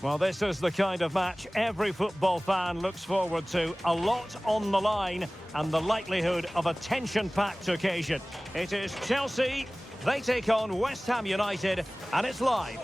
Well, this is the kind of match every football fan looks forward to. A lot on the line and the likelihood of a tension-packed occasion. It is Chelsea. They take on West Ham United, and it's live.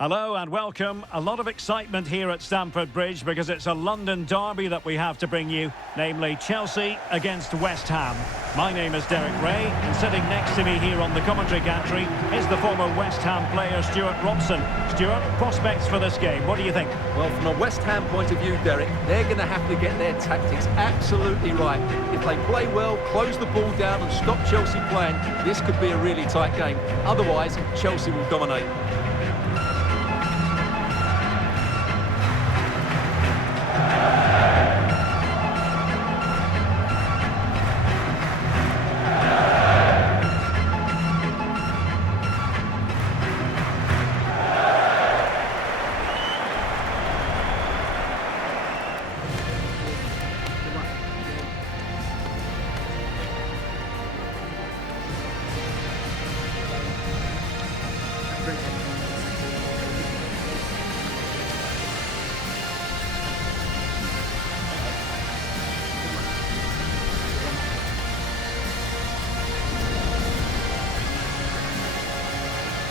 Hello and welcome. A lot of excitement here at Stamford Bridge because it's a London derby that we have to bring you, namely Chelsea against West Ham. My name is Derek Ray, and sitting next to me here on the commentary gantry is the former West Ham player Stuart Robson. Stuart, prospects for this game, what do you think? Well, from a West Ham point of view, Derek, they're going to have to get their tactics absolutely right. If they play well, close the ball down and stop Chelsea playing, this could be a really tight game. Otherwise, Chelsea will dominate.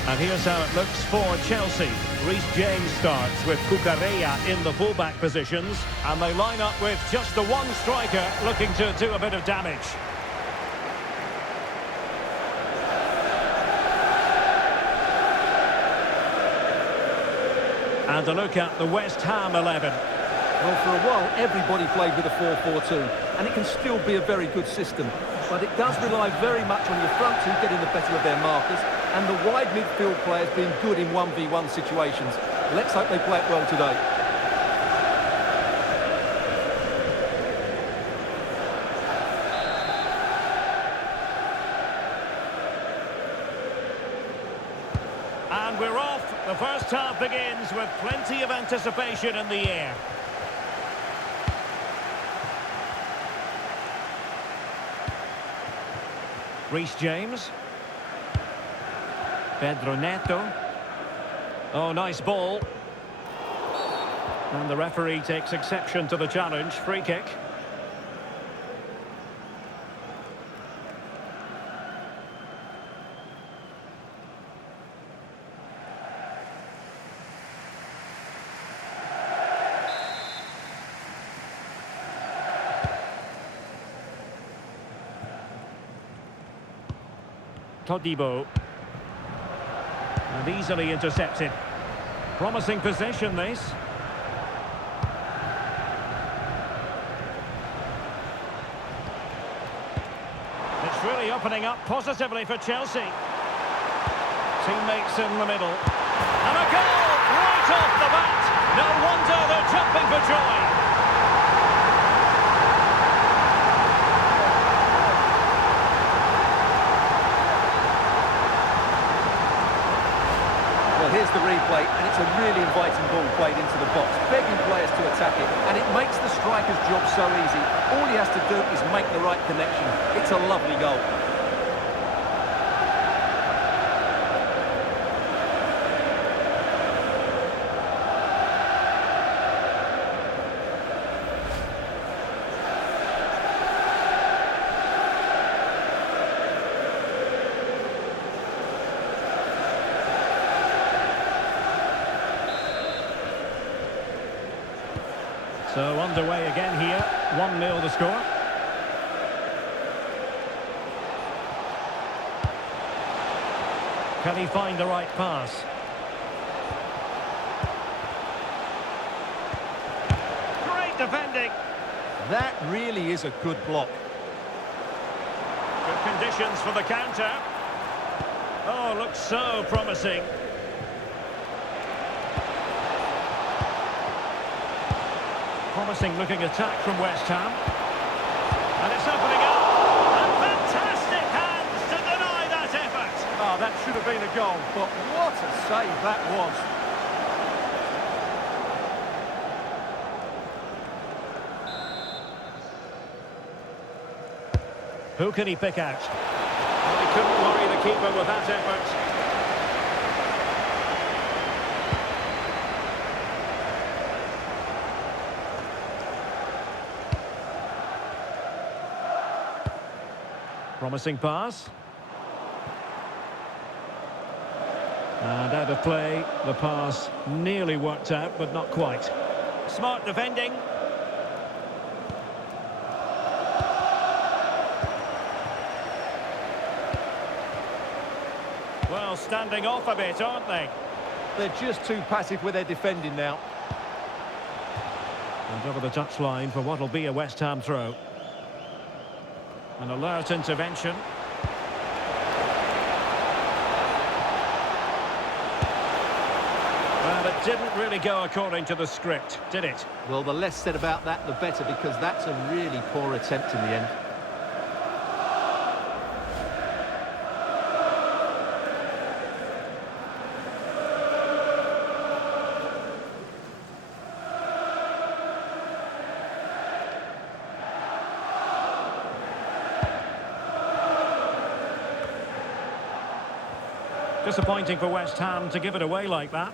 And here's how it looks for Chelsea. Reece James starts with Cucurella in the fullback positions. And they line up with just the one striker looking to do a bit of damage. And a look at the West Ham 11. Well, for a while, everybody played with a 4-4-2, and it can still be a very good system. But it does rely very much on your front two getting the better of their markers, and the wide midfield players being good in 1v1 situations. Let's hope they play it well today. And we're off. The first half begins with plenty of anticipation in the air. Reece James. Pedro Neto. Oh, nice ball. And the referee takes exception to the challenge. Free kick. Todibo. And easily intercepted. Promising possession, this. It's really opening up positively for Chelsea. Teammates in the middle. And a goal right off the bat. No wonder they're jumping for joy. Here's the replay, and it's a really inviting ball played into the box, begging players to attack it, and it makes the striker's job so easy. All he has to do is make the right connection. It's a lovely goal. So underway again here, 1-0 the score. Can he find the right pass? Great defending. That really is a good block. Good conditions for the counter. Oh, looks so promising. Promising looking attack from West Ham. And it's opening up. And fantastic hands to deny that effort. Oh, that should have been a goal, but what a save that was. Who can he pick out? Well, he couldn't worry the keeper with that effort. Promising pass. And out of play, the pass nearly worked out, but not quite. Smart defending. Well, standing off a bit, aren't they? They're just too passive with their defending now. And over the touchline for what will be a West Ham throw. An alert intervention. Well, it didn't really go according to the script, did it? Well, the less said about that, the better, because that's a really poor attempt in the end. Disappointing for West Ham to give it away like that.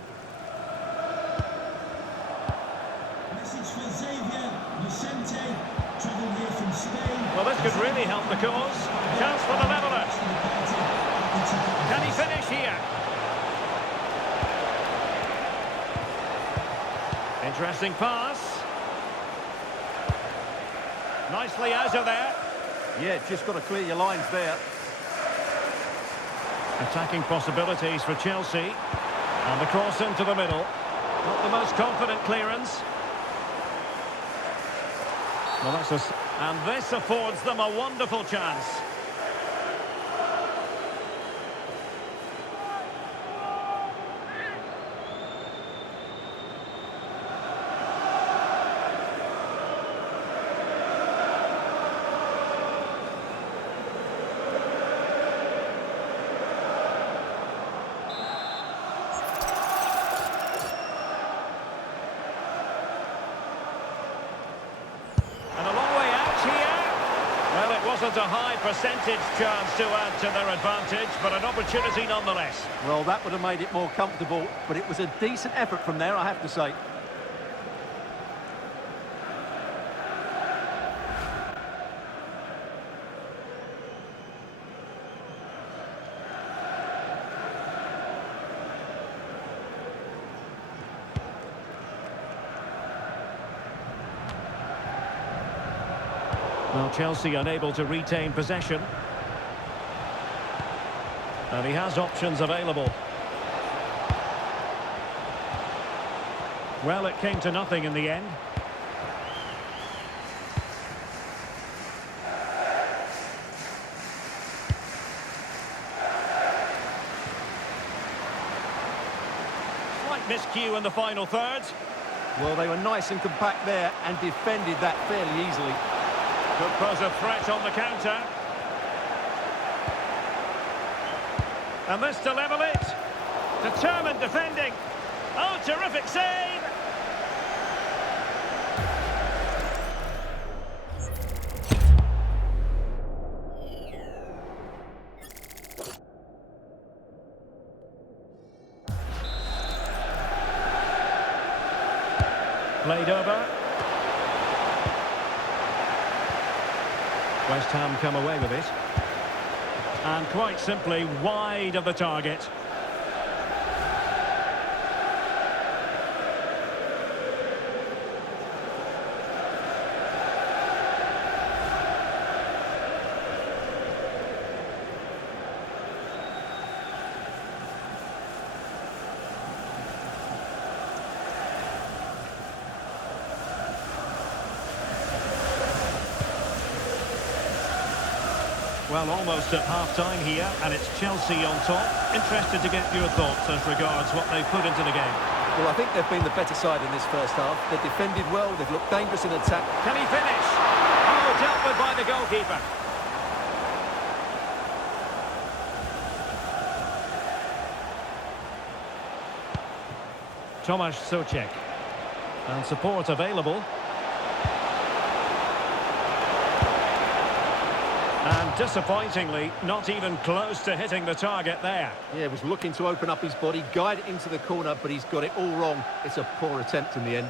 Well, this could really help the cause. Chance for the leveller. Can he finish here? Interesting pass. Nicely out of there. Yeah, just got to clear your lines there. Attacking possibilities for Chelsea. And the cross into the middle. Not the most confident clearance. Well, and this affords them a wonderful chance. Wasn't a high percentage chance to add to their advantage, but an opportunity nonetheless. Well, that would have made it more comfortable, but it was a decent effort from there, I have to say. Well, Chelsea unable to retain possession. And he has options available. Well, it came to nothing in the end. Slight miscue in the final third. Well, they were nice and compact there and defended that fairly easily. Could pose a threat on the counter. And this to level it. Determined defending. Oh, terrific save! Played over. West Ham come away with it. And quite simply wide of the target. Well, almost at half-time here, and it's Chelsea on top. Interested to get your thoughts as regards what they've put into the game. Well, I think they've been the better side in this first half. They've defended well, they've looked dangerous in attack. Can he finish? Oh, dealt with by the goalkeeper. Tomasz Souček. And support available. And disappointingly, not even close to hitting the target there. Yeah, was looking to open up his body, guide it into the corner, but he's got it all wrong. It's a poor attempt in the end.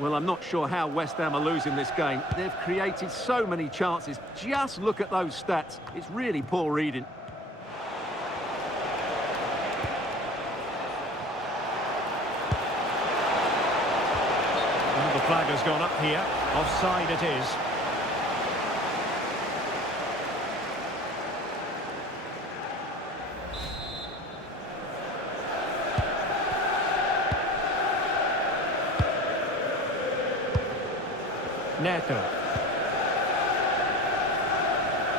Well, I'm not sure how West Ham are losing this game. They've created so many chances. Just look at those stats. It's really poor reading. Well, the flag has gone up here. Offside it is. Neto.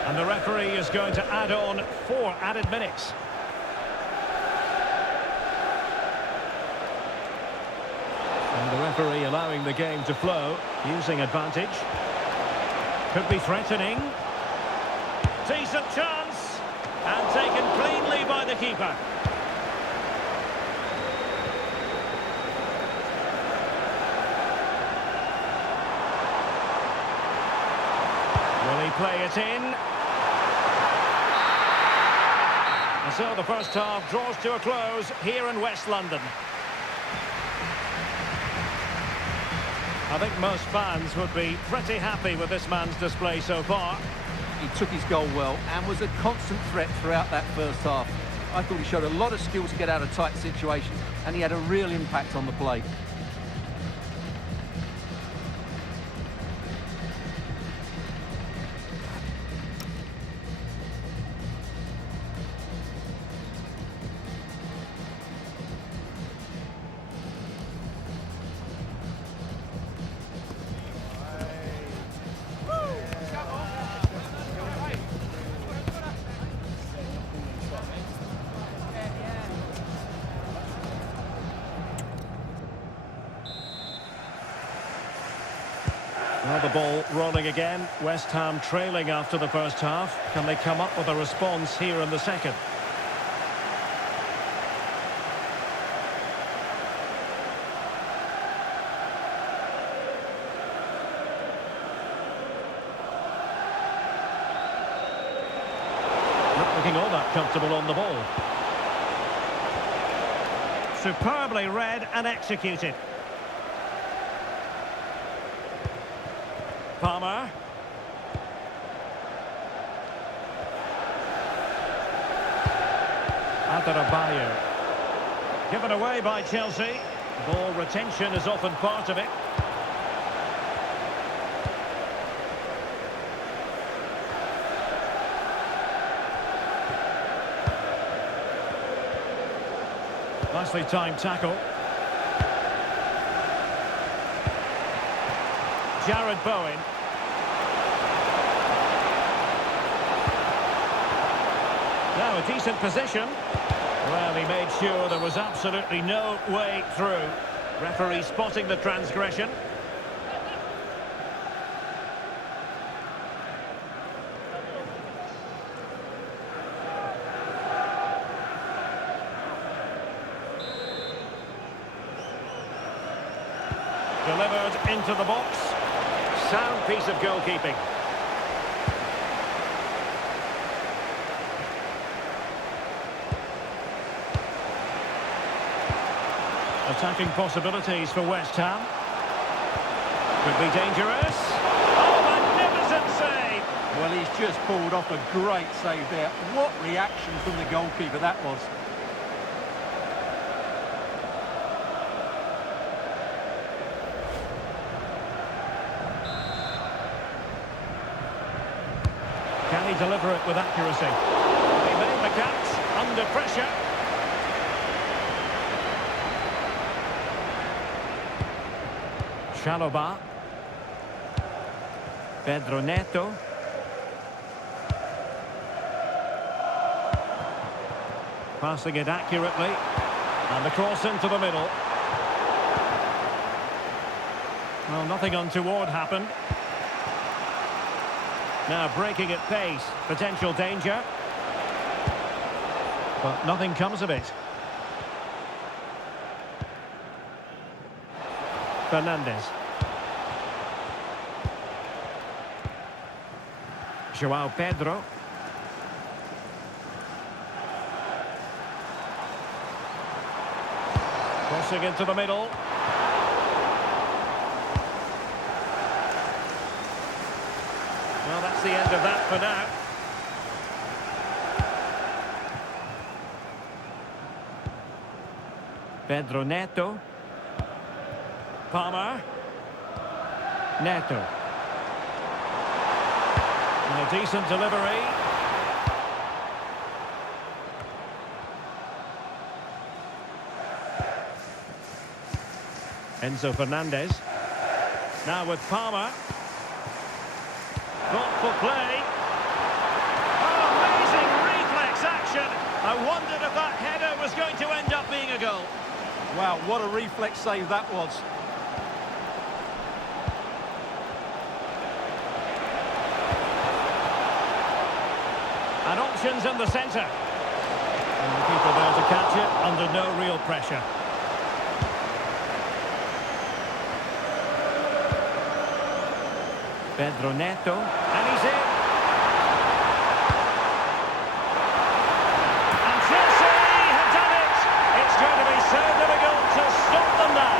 And the referee is going to add on 4 added minutes. And the referee allowing the game to flow, using advantage. Could be threatening. Decent chance. And taken cleanly by the keeper. Will he play it in? And so the first half draws to a close here in West London. I think most fans would be pretty happy with this man's display so far. He took his goal well and was a constant threat throughout that first half. I thought he showed a lot of skill to get out of tight situations, and he had a real impact on the play. Well, the ball rolling again. West Ham trailing after the first half. Can they come up with a response here in the second? Not looking all that comfortable on the ball. Superbly read and executed. Palmer. Adebayo. Given away by Chelsea. Ball retention is often part of it. Nicely timed tackle. Jared Bowen. Now a decent position. Well, he made sure there was absolutely no way through. Referee spotting the transgression. Delivered into the box. Sound piece of goalkeeping. Attacking possibilities for West Ham. Could be dangerous. Oh, magnificent save! Well, he's just pulled off a great save there. What reaction from the goalkeeper that was. Can he deliver it with accuracy? He made the catch under pressure. Chalobah. Pedro Neto. Passing it accurately. And the cross into the middle. Well, nothing untoward happened. Now breaking at pace. Potential danger. But nothing comes of it. Fernandez. João Pedro. Crossing into the middle. Well, that's the end of that for now. Pedro Neto. Palmer. Neto. And a decent delivery. Enzo Fernandez. Now with Palmer. Thoughtful play. Oh, amazing reflex action. I wondered if that header was going to end up being a goal. Wow, what a reflex save that was. And options in the centre. And the keeper there to catch it under no real pressure. Pedro Neto, and he's in. And Chelsea have done it. It's going to be so difficult to stop them now.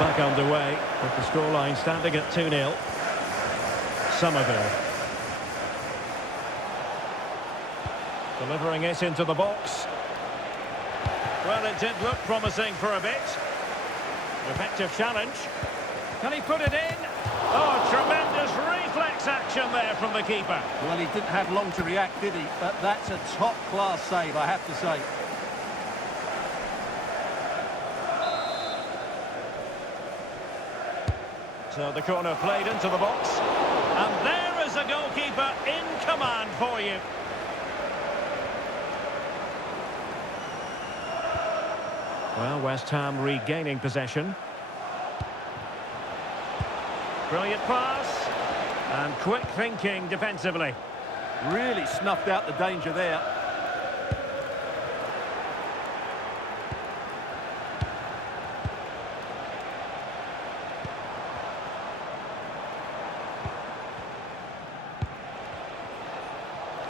Back underway with the scoreline standing at 2-0. Somerville. Delivering it into the box. Well, it did look promising for a bit. Effective challenge. Can he put it in? Oh, tremendous reflex action there from the keeper. Well, he didn't have long to react, did he? But that's a top-class save, I have to say. So the corner played into the box. And there is a goalkeeper in command for you. Well, West Ham regaining possession. Brilliant pass. And quick thinking defensively. Really snuffed out the danger there.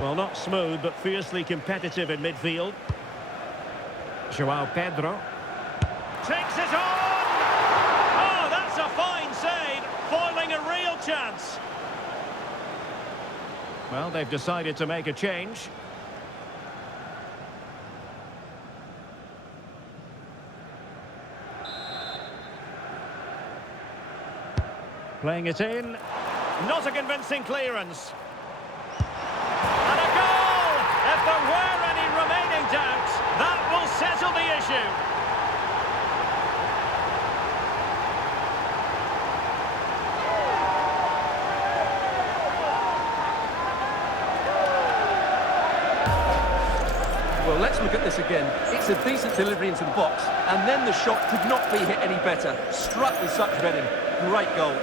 Well, not smooth, but fiercely competitive in midfield. João Pedro. Takes it on! Oh, that's a fine save, foiling a real chance. Well, they've decided to make a change. Playing it in. Not a convincing clearance. And a goal! If there were any remaining doubts, that will settle the issue. Well, let's look at this again. It's a decent delivery into the box, and then the shot could not be hit any better. Struck with such venom. Great goal.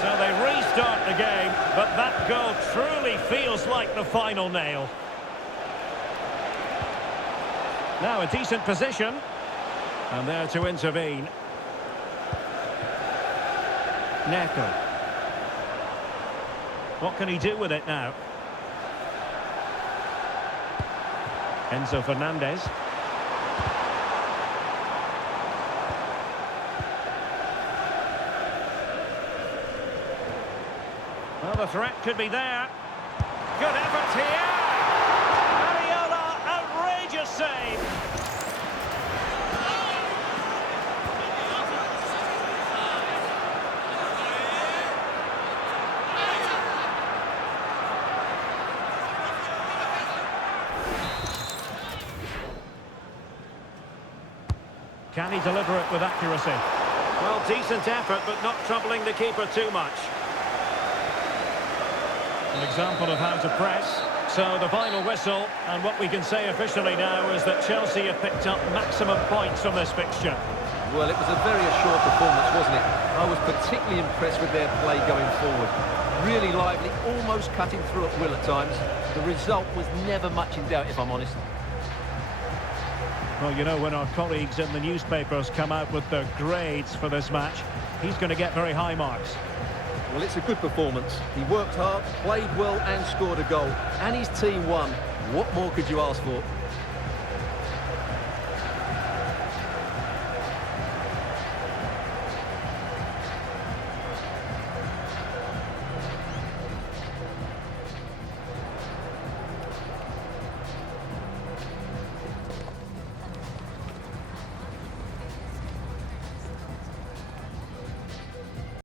So they restart the game, but that goal truly feels like the final nail. Now a decent position, and there to intervene. Neto. What can he do with it now? Enzo Fernandez. Well, the threat could be there. Good effort here. Ariola, outrageous save. Can he deliver it with accuracy? Well, decent effort, but not troubling the keeper too much. An example of how to press. So the final whistle, and what we can say officially now is that Chelsea have picked up maximum points from this fixture. Well, it was a very assured performance, wasn't it? I was particularly impressed with their play going forward. Really lively, almost cutting through at will at times. The result was never much in doubt, if I'm honest. Well, you know, when our colleagues in the newspapers come out with their grades for this match, he's going to get very high marks. Well, it's a good performance. He worked hard, played well and scored a goal. And his team won. What more could you ask for?